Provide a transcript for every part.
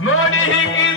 Money.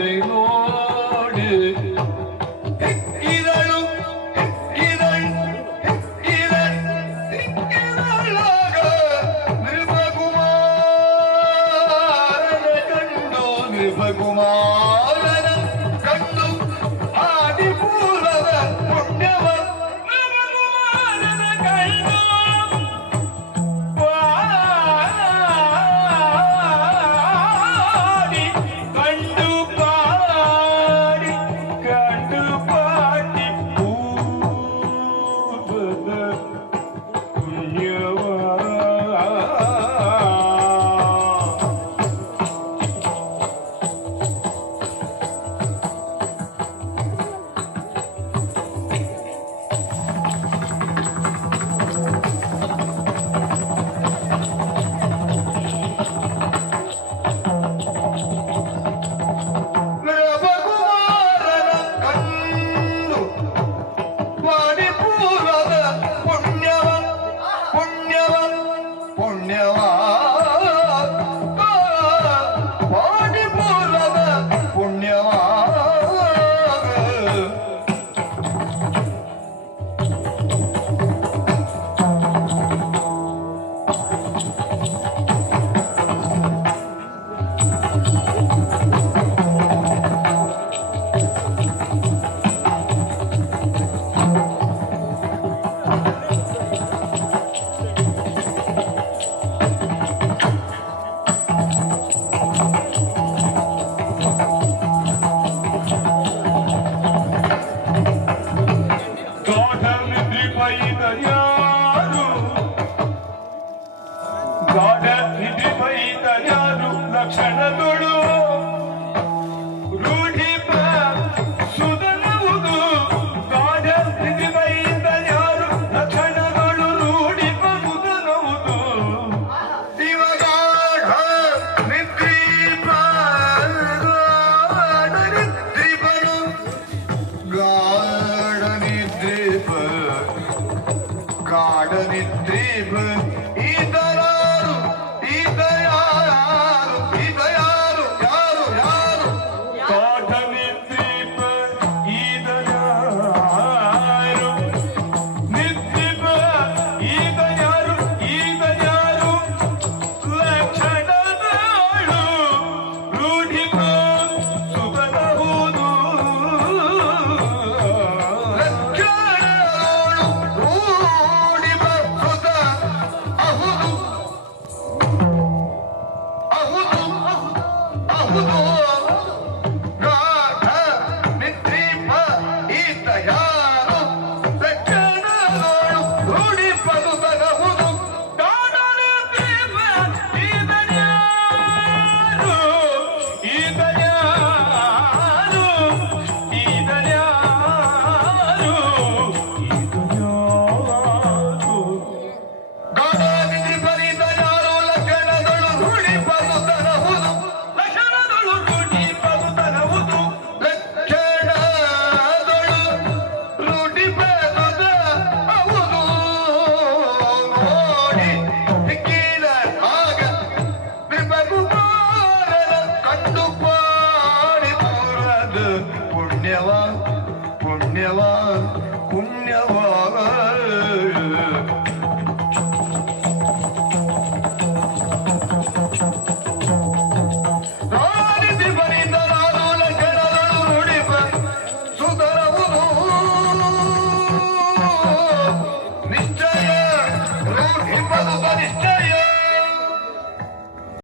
坠落。ಕ್ಷಣಗಳು ರೂಢಿಪ ಸುಧನುವುದು ಕಾಡಸ್ಥಿತಿ ಬೈದ ಯಾರು ಕ್ಷಣಗಳು ರೂಢಿಪ ಸುಧನುವುದು ದಿವಗಾಢ ನಿದ್ರಿಪ ನಿದ್ರಿಪನು ಗಾಢ ನಿದ್ರಿಪ ಕಾಡ ನಿದ್ರಿಪ